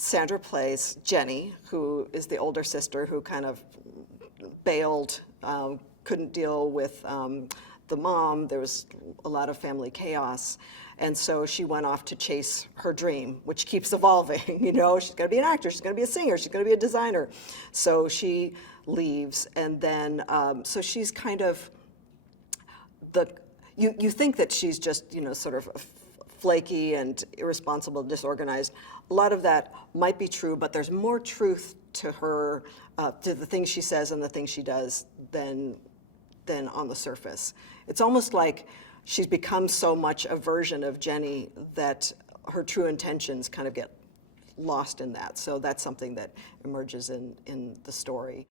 Sandra plays Jenny, who is the older sister who kind of bailed, couldn't deal with the mom. There was a lot of family chaos. And so she went off to chase her dream, which keeps evolving. You know, she's going to be an actor, she's going to be a singer, she's going to be a designer. So she leaves, and then, so she's kind of you think that she's just, you know, sort of flaky and irresponsible, disorganized. A lot of that might be true, but there's more truth to her, to the things she says and the things she does than on the surface. It's almost like she's become so much a version of Jenny that her true intentions kind of get lost in that. So that's something that emerges in the story.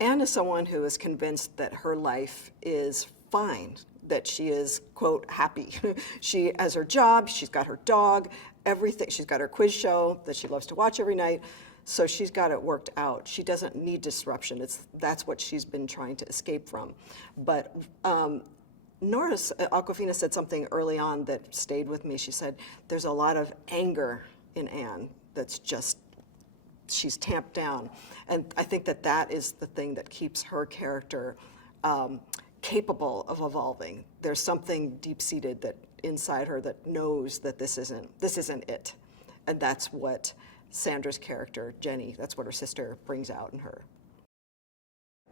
Anne is someone who is convinced that her life is fine, that she is, quote, happy. She has her job, she's got her dog, everything. She's got her quiz show that she loves to watch every night. So she's got it worked out. She doesn't need disruption. That's what she's been trying to escape from. But Norris, Awkwafina said something early on that stayed with me. She said, there's a lot of anger in Anne that's just, she's tamped down. And I think that that is the thing that keeps her character capable of evolving. There's something deep-seated that inside her that knows that this isn't it. And that's what Sandra's character, Jenny, that's what her sister brings out in her.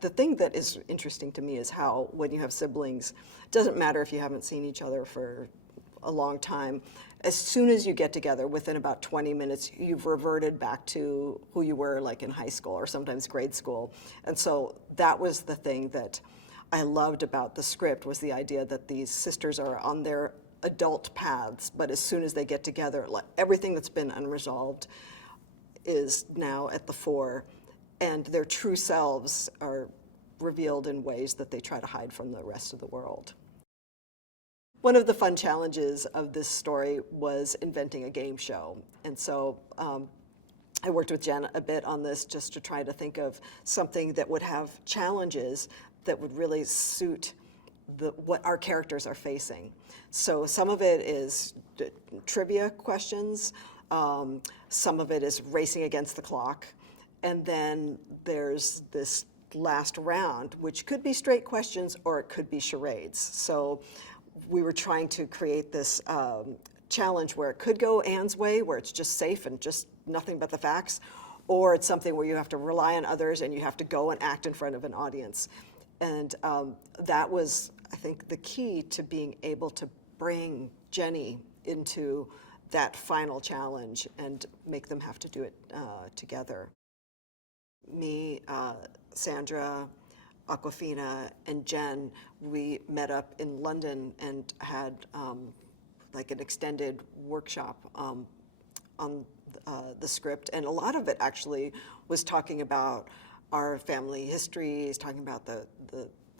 The thing that is interesting to me is how when you have siblings, it doesn't matter if you haven't seen each other for a long time, as soon as you get together, within about 20 minutes, you've reverted back to who you were like in high school or sometimes grade school. And so that was the thing that I loved about the script, was the idea that these sisters are on their adult paths, but as soon as they get together, like, everything that's been unresolved is now at the fore, and their true selves are revealed in ways that they try to hide from the rest of the world. One of the fun challenges of this story was inventing a game show. And so I worked with Jen a bit on this just to try to think of something that would have challenges that would really suit what our characters are facing. So some of it is trivia questions, some of it is racing against the clock, and then there's this last round, which could be straight questions or it could be charades. So we were trying to create this challenge where it could go Anne's way, where it's just safe and just nothing but the facts, or it's something where you have to rely on others and you have to go and act in front of an audience. And that was, I think, the key to being able to bring Jenny into that final challenge and make them have to do it together. Me, Sandra, Awkwafina, and Jen, we met up in London and had like an extended workshop on the script. And a lot of it actually was talking about our family histories, talking about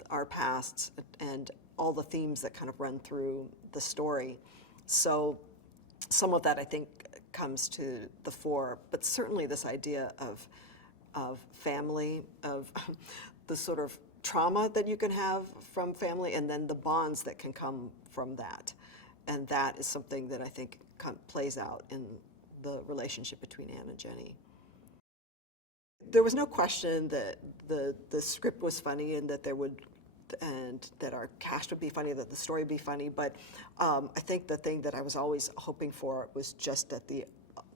our pasts, and all the themes that kind of run through the story. So some of that, I think, comes to the fore, but certainly this idea of family, of the sort of trauma that you can have from family, and then the bonds that can come from that. And that is something that I think plays out in the relationship between Anne and Jenny. There was no question that the script was funny and that that our cast would be funny, that the story would be funny, but I think the thing that I was always hoping for was just that the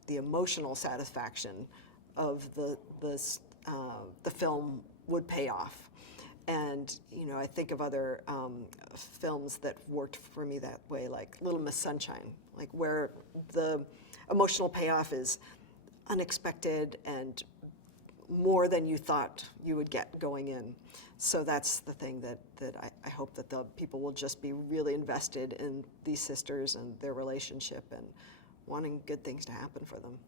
emotional satisfaction of the film would pay off. And you know, I think of other films that worked for me that way, like Little Miss Sunshine, like where the emotional payoff is unexpected and more than you thought you would get going in. So that's the thing that I hope that the people will just be really invested in these sisters and their relationship and wanting good things to happen for them.